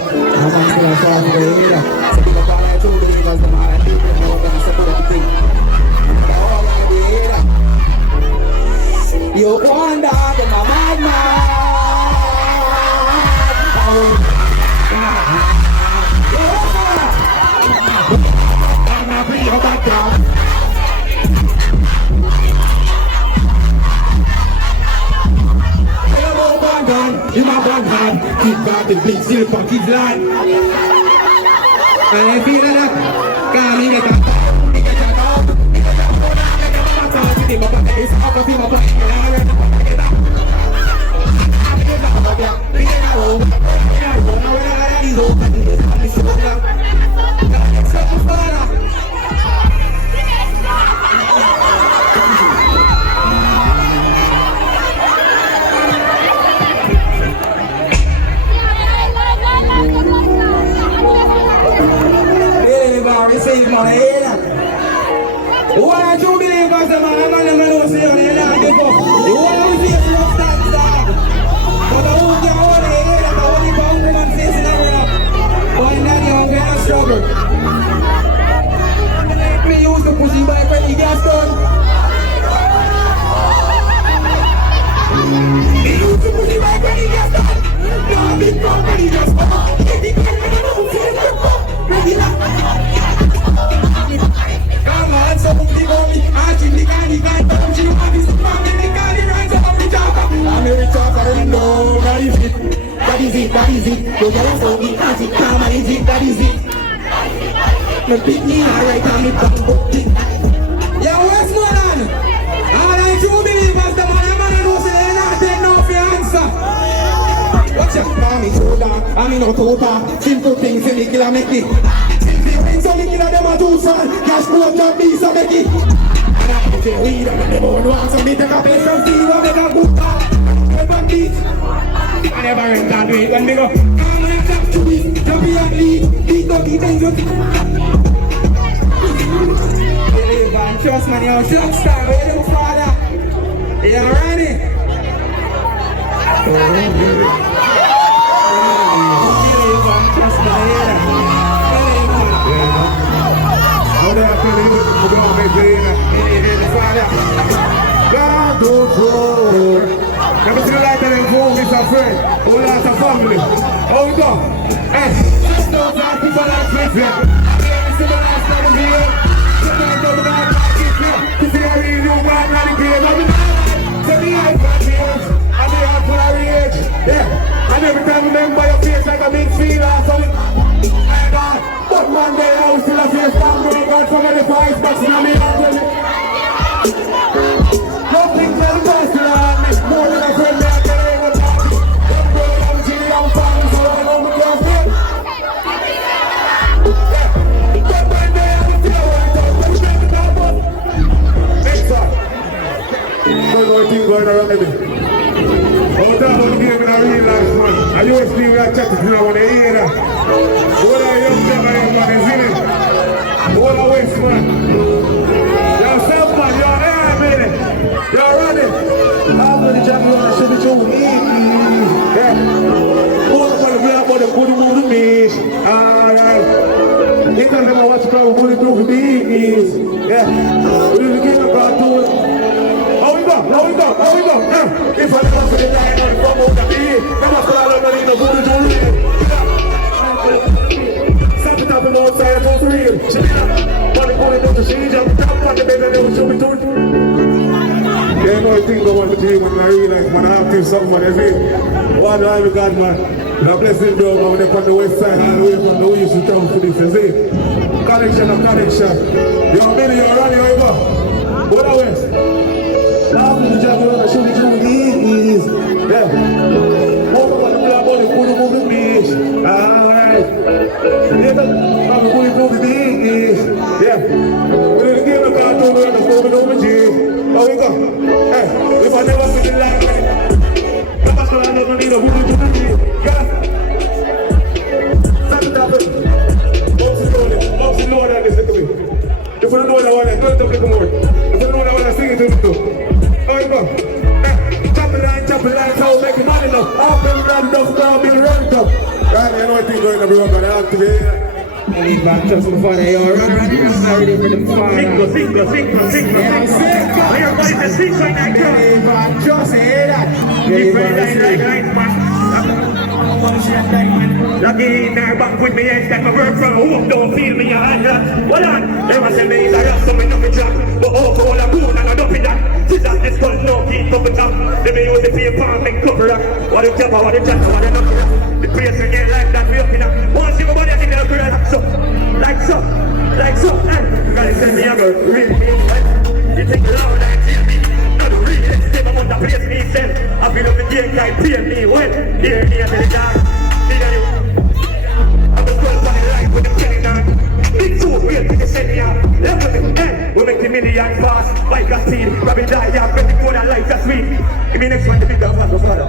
I'm on to the side of the area. So people call it true believers, them all I think they know that I support everything. All I do here. You one dog in my mind, man. I'm not free, you're back down. In my one hand, keep got the big seal for his line. And I feel like can't get a dog, get a dog, get a dog. I'm not going to him up, it's up to him up. Receive money here. What I do believe is the man and the man who see on the land before. The one who sees the love that dog. But the who get all the head and the only bone woman says in the world. Boy, now you're going to struggle. Me use the pussy bike when he gets done. Me use the pussy bike when he gets done. No big company just come. Get the gun when you don't feel the pump. Ready now. Come on, so the money, I think the guy, don't you want this family, the guy runs up the chopper. I'm a rich offer, no, that is it. That is it, that is it. Don't get us on the party, come on, is it, that is it. Me pick me right on the back. Yo, what's going on? All I true believers, the man who say they're not take no for your answer. Watch out, mommy, shoulder, I'm in no total. Simple things in the killer make it. So me kill them a too strong. Cash flow drop these a make it. And I put your weed and them on one. So me take a piece from zero, make a good car. Make one beat. I never rent that way. When me go, come and clap to it. Jump in and lead. Beat up the things you hey, man, trust man, you're a shot star. Where you look father? You never ready? Trust my God don't go. Never see the light and then go with a friend. All out of family. How we go? Just don't talk people like this. I see the last time of the year. Sometimes I'm not like it. You see I really do man not the game. I'm not. Tell me I got years. And they are full of rage. Yeah. And every time I remember your face like a big feel or something. My God. But one day I was still a face down. Oh God, forget the price. But now me out with it. Nothing very personal on me. More than a friend, I can't even talk to you. Don't go down to the young family, so I know me can't feel. But one day I will tell what I thought. But we make it happen. Next time. Don't know what thing going around with me. How that one game in a real life, man. And you always think that chat if you don't want to hear that. What are young gentlemen, man, is in it? What a waste, man. Yourself, man, you're there, man. You're ready. I'm going to jump you on a show with you. Yeah. All of the black body good move to me. Alright. He doesn't know what to call good to me. Yeah. We're going to get a cartoon. How we go? Yeah. If I never say that, I'm going to come out of here. I'm not going to need a good to me. Stop it up and outside, go for real. Money going down to change up. Top on the bed and they will show me to it. Yeah, you know, I think I want to dream when I realize, man, I have to something, man, I see. One time we got, man, God bless him, bro, man, when they come to the west side, all the way from the east to town to this, you see. Connection of connection. You're Billy, you're Ronnie, how you go? Go to west. Now, I'm going to jump around and show me to the east. Yeah. Walk up on the black body, put the move the beach. Alright. Yeah, I'm going to move the east. Yeah. We're going to give a cartoon, we're going to go over G. How we go? Hey, if I never see the light, I'm not going to need a woman to do it. God. Stop it up. Don't you know that? Listen to me. If you don't know that one, don't talk like a word. If you don't know that one, I sing it to you too. How we go? Hey, chop the line, so make it money now. All them random, down, be run up. Right, you know what thing going to be up and out today. I need back just before they are ready for the fire. Single. I am going to sing right now. Just hear that. Keep right, man. Lucky in there back with me, I step a work from home, don't feel me, hold on, they was saying me, I have some enough in track, but all for all I'm good and I'm up in that. Scissors, it's called no keep up in top. They may use the paper and make cover up. What you tell, what you chat, what you know. The place again like that, we up in that. Once everybody, I think they'll put it like so. You gotta send me a girl, really, you think loud and hear me. Not really, step up on the place me send. I feel up the game, guy, pay me well. Here, to the dog. I'm the girl on the line with the penny down. Big food, real to the send me out. Left with the end, we make the million fast. Bike a speed, rabbit die, yeah, pretty good and life a sweet. Give me next one, the big dog, what's the father?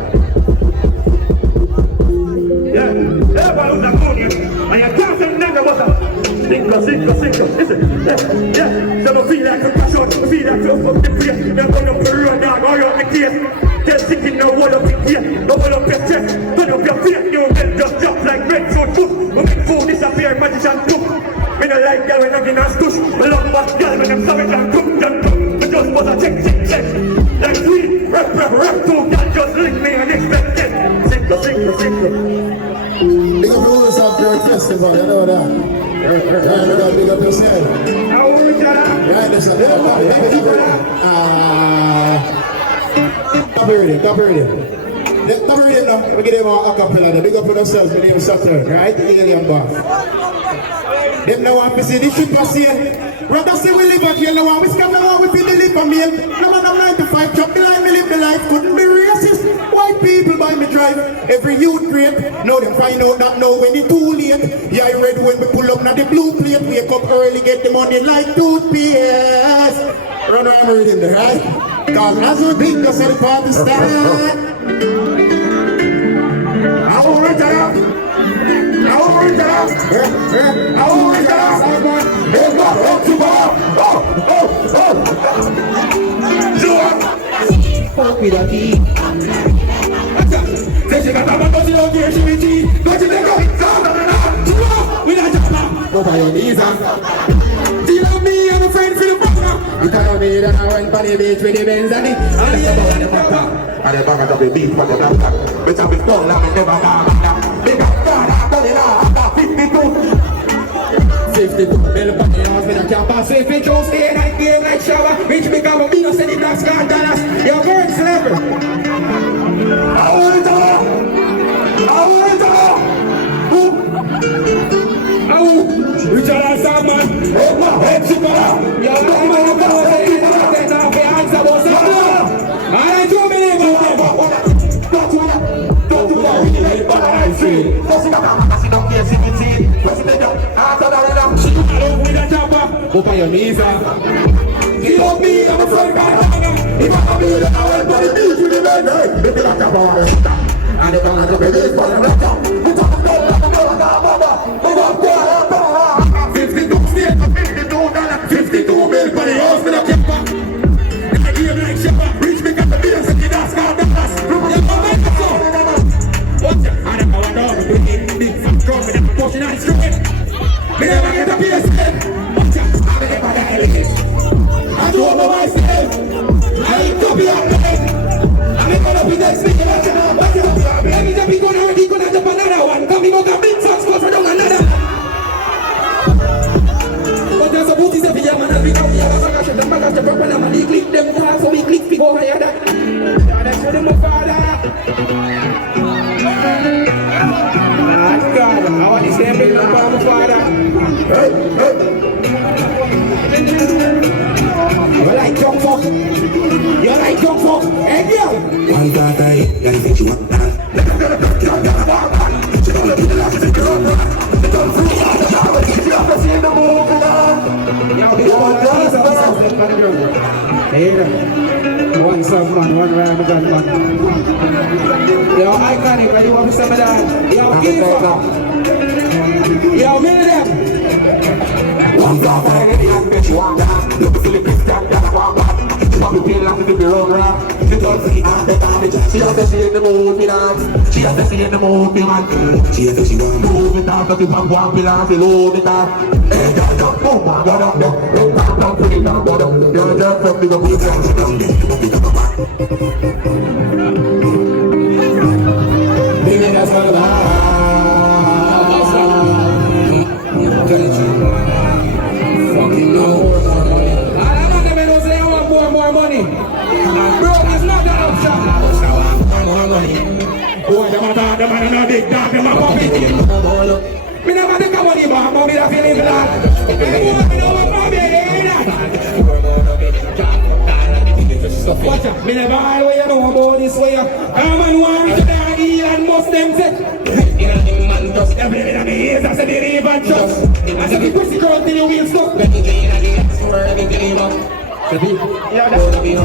Yeah, everybody was a good you. And you can't say never was a single. Listen, yeah. So I feel like a crash out, I feel like a fuck the place. They're going up the road, dog, all out the case. They're sitting now, wall up in here. No wall up your chest, turn up your face. You will just drop like red fruit food. We make food disappear, magician cook. Me no like girl when I'm in a stush. Me love back girl when I'm sorry and cook. Me just was a check. Like sweet, rap, two girl just lick me and expect it. Single. Big up rules of your festival, you know that. Yeah, big up yourself. Right, there's a little Cover it now. We give them a cappella. Big up for themselves. My name is Saturn, right? Alien boss. Them now want to see this ship passing. Rather say we live out here now. We scam now. We feed the liver meal. No man, I'm 9 to 5. Drop the line, me live the life. Couldn't be racist. White people buy me drive. Every youth great. Now them find out that now when it's too late. Yeah, I read when we pull up now the blue plate. Wake up early, get the money like toothpaste. Run around reading there, right? Cause as we big, that's how the party start. I will reach out. Fuck with a key. Say she got a man, but she don't care, she be cheat. But she take out, we not jump. Go by your knees Deal on me and a friend for the partner. You tell me that I went for the beach with the Benz and the And the bag of the beat for the doctor. But I was told I never got big up, God, 52 mil on the house with a camper. So if it don't stay like game like shower, which become a minus in the black scar dollars, your girl's level. I want it Richard and Salman, head chipper. You're not even a boss, you're not going to be answer boss. I don't believe it. Don't do that, we need a bad street. Don't see that, she don't care, she can see it. Don't see that, after that, She do not with a jumper. Go by your knees, he don't be, I'm a friend, if I be there, I will put the beat to the bed. If you like a bar, and if I like a baby, for the doctor. 52 mil for the house with a camper. In the game like Shepherd, reach me got the beers and the dance card the bus. Watch it, I don't know what dog with the big fat drum with a portion of the street. Me never get a beer set. Watch it, I never got the elegance. I do over myself. I ain't copy of me. I'm gonna be next week. Let me just be gonna jump another one. Come me go get big socks, go for down another. There's a booty that we have and we have a bagash and the bagash the purple and we click them down so we click people over here that. That's for them father. God, I want to say bring up my father. You like young folk? You like young folk? Hey girl! One father, you think you want that? She don't let me laugh at the girl. They don't fool out the power. You have to see the move. One sub man, one round gun man. Yo, iconic, ready want some of that? Yo, give up. Yo, Million. One father, you bet you want that. Look at the Philippines, that walk back. Probably pay like to the road, right? done free off the garbage. She has to see in the mood, me dance. She has to see in the mood, me man. She has to see one move it off, but if I'm one bill, she load it off. Hey, God, up, oh my God, up, don't pop, put it down, God, up. You're just from the good down, she down there, don't pick up a back. Baby, that's what about. Fucking no. More money. Bro, it's not the option. More money. Boy, the man no big dog, them a puppy. Me never think of money, but I'm gonna be the feeling for that. Me know what money is. Watch out, me never always know about this way. I'm a one to the Elon Musk them say. Man trust everything that me is, I said they even trust. I said the pussy girl till you wheel stuck. Let me get in the X for everything up. Yeah, that's what we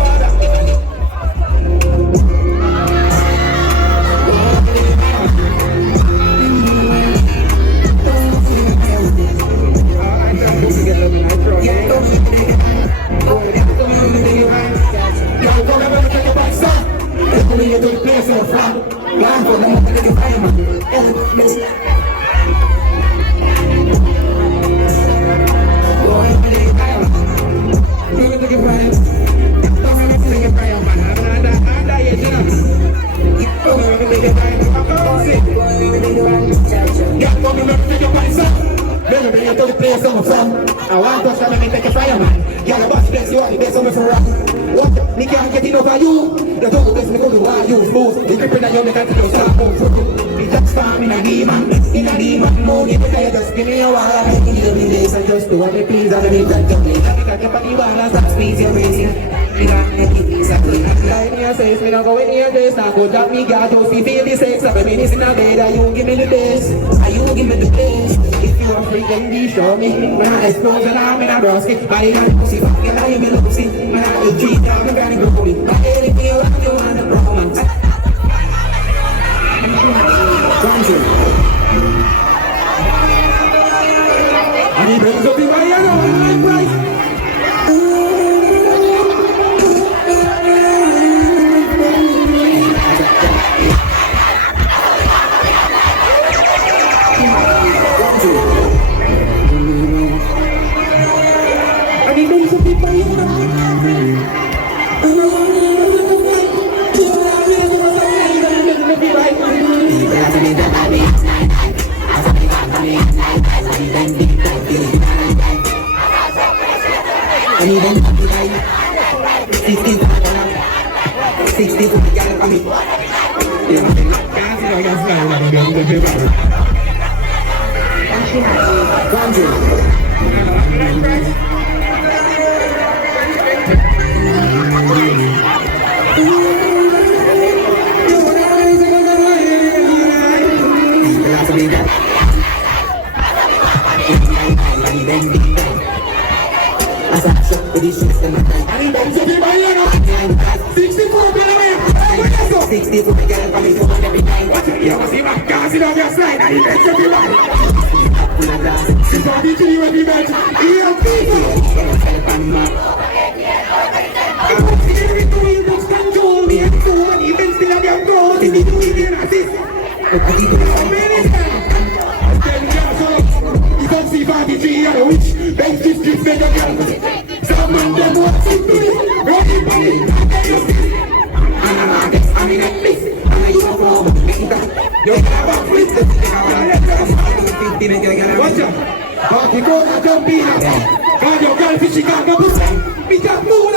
I want to come and make a fireman. Yeah, the boss bless you, the best of me for rock. What? Me can't get enough of you. The two best me go to why you smooth. The gripping that you make until you start move through. Me just farm in a demon mode. If you just give me a while, I give me this and just do what me please. And me that jump me. I got your body while I start squeeze your crazy. Me got me exactly. Like me a safe, me not go in here this. Now go drop me got to feel the sex. I'm a minute in a bed, and you give me the best. And you give me the best. If you are free, then you show me. When I explode and I'm in a basket, body and pussy, fucking I am in a pussy. When I do treat down, I'm gonna go for it. But anything around you on the romance. And he brings up the fire, I know I'm right. And even 60 for the guy for me. Yeah, I got flying like a gun to the paper. With these shits in my tank. I need them to be my own. 64 million. 64 million for me to want every time. Watch it, you see my gas in on your slide. I need them to be my own. Since I beat you when we met, here people. I want to see everything you just control me. And so many events still have your goals. If you do it, you're not this. I keep it on many times. You don't see 53 and a witch. Bench this streets make a girl. Some of them want to do it. Running money, and I guess I'm in a place. And I use a form of making that. You have a flip the thing. I let her 50 make a girl. Watch out. Party go and jump in. Got your girl fishy, got the pussy. We got mood.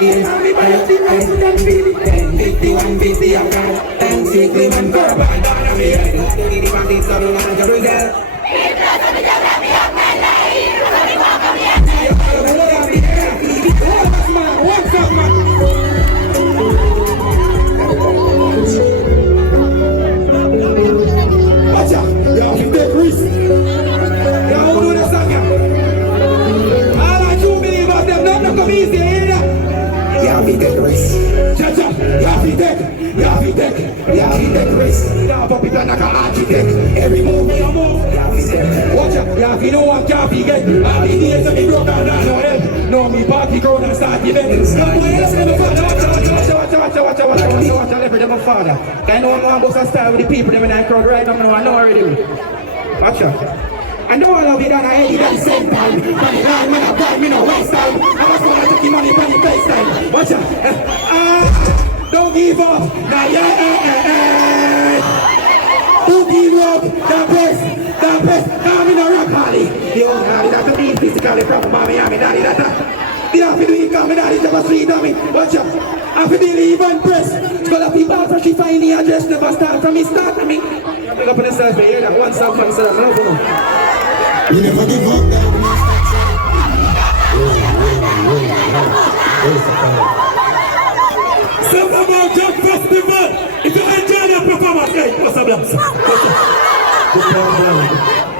Yes, we buy a thing. I see them feeling. 10, 50, 150, I'm gone. 10, 60, man, go back down on me. 30, 40, so don't want to go girl. What's up, man? Watch out, y'all can take risks. Y'all do the song, yeah. All I do believers, them not come easy, you hear that? Y'all can take risks. Cha-cha, y'all can take, y'all can take, y'all can take risks. Y'all pop it like an architect. Every move, y'all move, y'all can take. Watch out, y'all can know what y'all can get. All the days of me broke down, I know them. know me party crowd and start events. Watch them father. I know I'm going to start with the people them in that crowd right now. I know already. Watch out. I know all of it and I hate it at the same time. Money line, man, I buy me no waste time. I was going to take the money from the place time. Watch out. Don't give up. Now, don't give up. That best. I'm in a rock holly. The old daddy that's a mean physically proper mommy. I'm in daddy that's the half do it come in daddy just sweet on me. Watch out. I feel believe and press. Because the people after she find the address never start from me. Start from me. Pick up on the self here. That one self man self. No, no. You never give up. Some about Jump Festival. If you enjoy the performance, hey, what's up, Blanc?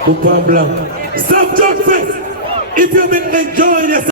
Good Blanc. Some Jump Fest. If you've been enjoying yourself.